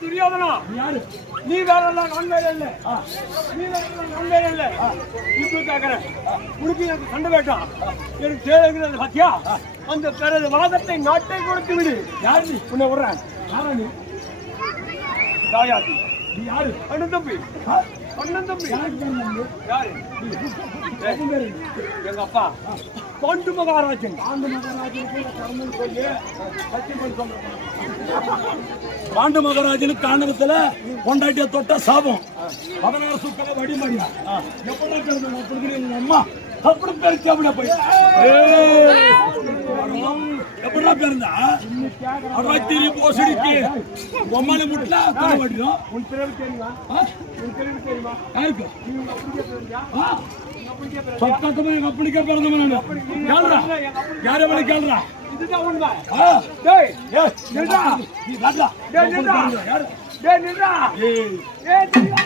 துரியோதனா நீ வேற நான் வேற இல்ல நீ வேற நான் இல்ல இப்ப கேக்குறேன் உனக்கு எனக்கு சண்டை வேண்டாம் எனக்கு தேவைங்கிறது பாத்தியா அந்த பிறகு வாதத்தை நாட்டை கொடுத்து விடு யாரு நீ உன்னை விடுறேன் யாரா நீ தாயாதி நீ யாரு அண்ணன் தம்பி யாரு எங்க அப்பா பாண்டு மகாராஜன் பாண்டு மகாராஜனுக்கு காரணத்துல கொண்டாட்டிய தொட்ட சாபம் 16 சுக்கல வடிமடியா எப்படி பிறந்த அம்மா அப்படி பெருச்சு அப்படியே போய் எப்படா பிறந்தா அறுபத்தி போசடிக்கு பொம்மால முட்டா தலை வடிடும் உன் பிறகு தெரியுமா யாருக்கு சொத்தமா எங்க அப்படிக்கே பிறந்தவன் கேள்றா யார வழி கேள்றா இதுதான் உண்மை டேய் நில்றா நீ வாடா டேய் நில்றா டேய் நில்றா ஏய்